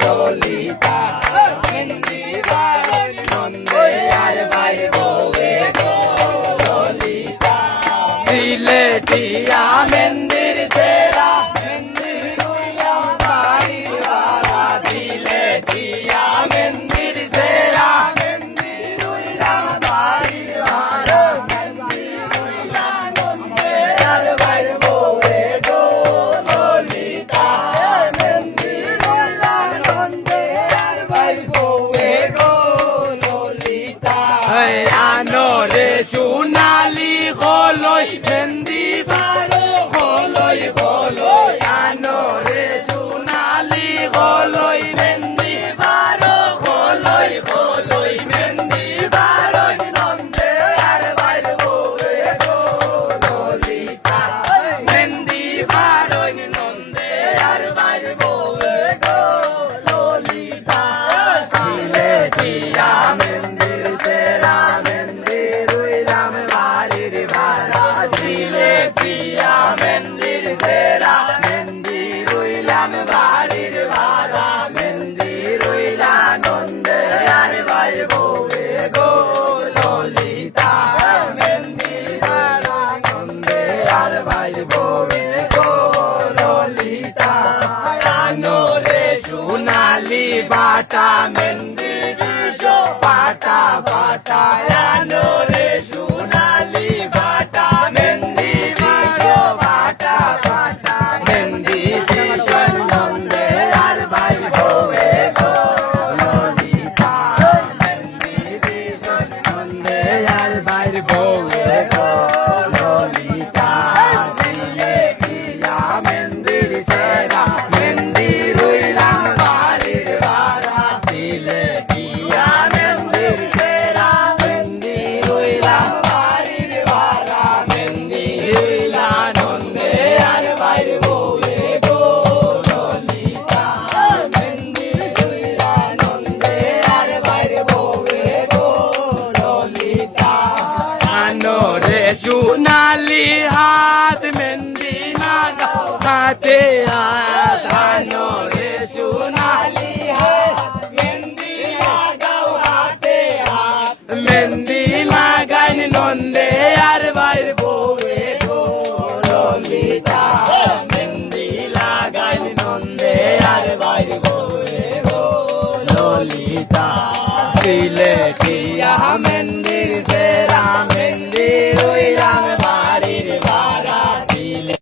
ললিতা মেহেন্দি বাড়ির নন্দে আর ভাই বউয়ে গো ললিতা সিলেটিয়া মেহেন্দির সেরা মেহেন্দি রুইয়া বাড়ির বাড়া সিলেটিয়া মেহেন্দির সেরা মেহেন্দি রুইয়া বাড়ির বাড়া মেহেন্দি রুইয়া নন্দে আর ভাই বউয়ে গো ললিতা মেহেন্দি রুইয়া নন্দে আর ভাই বউয়ে গো ললিতা আনো রে সোনালি খলই মেহেন্দি বারো খলই খলই আনো রে সোনালি খলই মেহেন্দি বারো খলই খলই মেহেন্দি বারো নন্দে আর ভাই বউয়ে গো ললিতা মেহেন্দি বারো নন্দে আর ভাই বউয়ে গো ললিতা সিলেটিয়া মেহেন্দির সেরা মেহেন্দি রুইলাম বাড়ির ভাড়া সিলেটিয়া মেহেন্দির সেরা মেহেন্দি রুইলাম বাড়ির ভাড়া মেহেন্দি রুইলা নন্দে আর ভাই বউয়ে গো ললিতা মেহেন্দি রুইলা নন্দে আর ভাই বউয়ে গো ললিতা আনো রে সোনালি বাটা মেহেন্দি বিশো পাটা পাটা আনো রে সোনালি বাটা মেহেন্দি বিশো পাটা পাটা মেহেন্দি বিশো নন্দে আর ভাই বউয়ে গো ললিতা মেহেন্দি বিশো নন্দে আর ভাই বউয়ে গো ললিতা সিলেটিয়া মেহেন্দির সেরা মেহেন্দি রুইলাম বাড়ির বাড়া সিলেটিয়া মেহেন্দির সেরা মেহেন্দি রুইলাম বাড়ির বাড়া মেহেন্দি রুইলা নন্দে আর ভাই বউয়ে গো ললিতা মেহেন্দি রুইলা নন্দে আর ভাই বউয়ে গো ললিতা আনো রে সোনালি হাত মেহেন্দি লাগাও হাতে হাত আনো রে সোনালি হাত মেহেন্দি লাগাও হাতে হাত মেহেন্দি লাগাই নন্দে আর ভাই বউয়ে গো ললিতা মেহেন্দি লাগাই নন্দে আর ভাই বউয়ে গো ললিতা সিলেটিয়া